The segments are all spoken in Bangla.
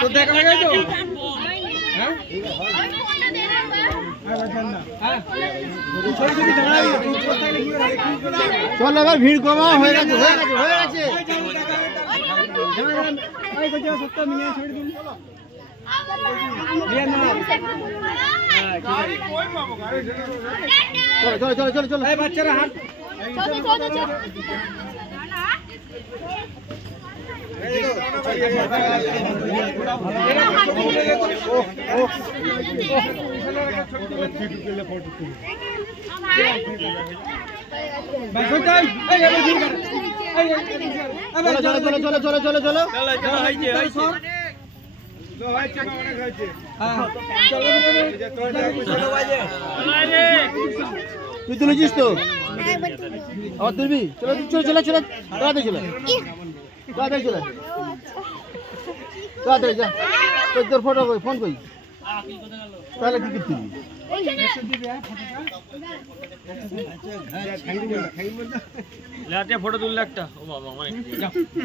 তো দেখা লাগে তো চল এবার ভিড় কমা হয়ে গেছে চলো বাচ্চারা হাত তুই তুলেছিস তো আবার তুলবি চলো তাড়াতাড়ি চলে তাড়াতাড়ি যা তোর ফটো কই ফোন কই তাহলে কি করতে ফটো তুললে একটা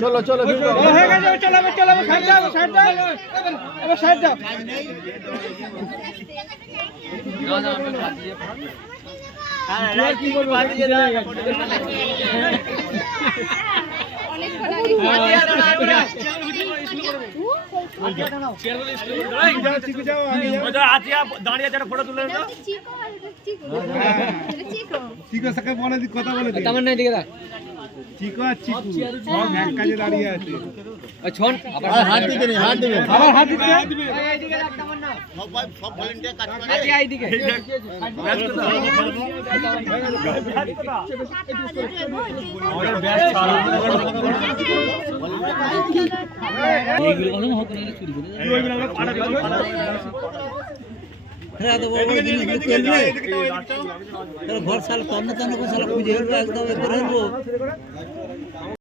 চলো হয়ে গেছে চলো সাইড দাও কি করবো দাঁড়িয়ে যারা ফটো তুলে চিকো সাকে বলে কথা বলে দিই আমার নাই দিকে দেখ চিকো আর চিকু সব এক কাজে দাঁড়িয়ে আছে ছন আবার হাত দিতে নেই আবার হাত দিতে এইদিকে দেখ কেমন না সব ভলেন্টিয়ার কাজ করে আজকে এইদিকে ব্যাচ কথা আমাদের ব্যাচ ছাড়া এইগুলো কোনো হোক না চুরি করে এইগুলো আমরা পাড়া হ্যাঁ তো বড় জিনিস তেল রে তোর ঘর সাল কম না তো না কোন সাল খুঁজে একদম করে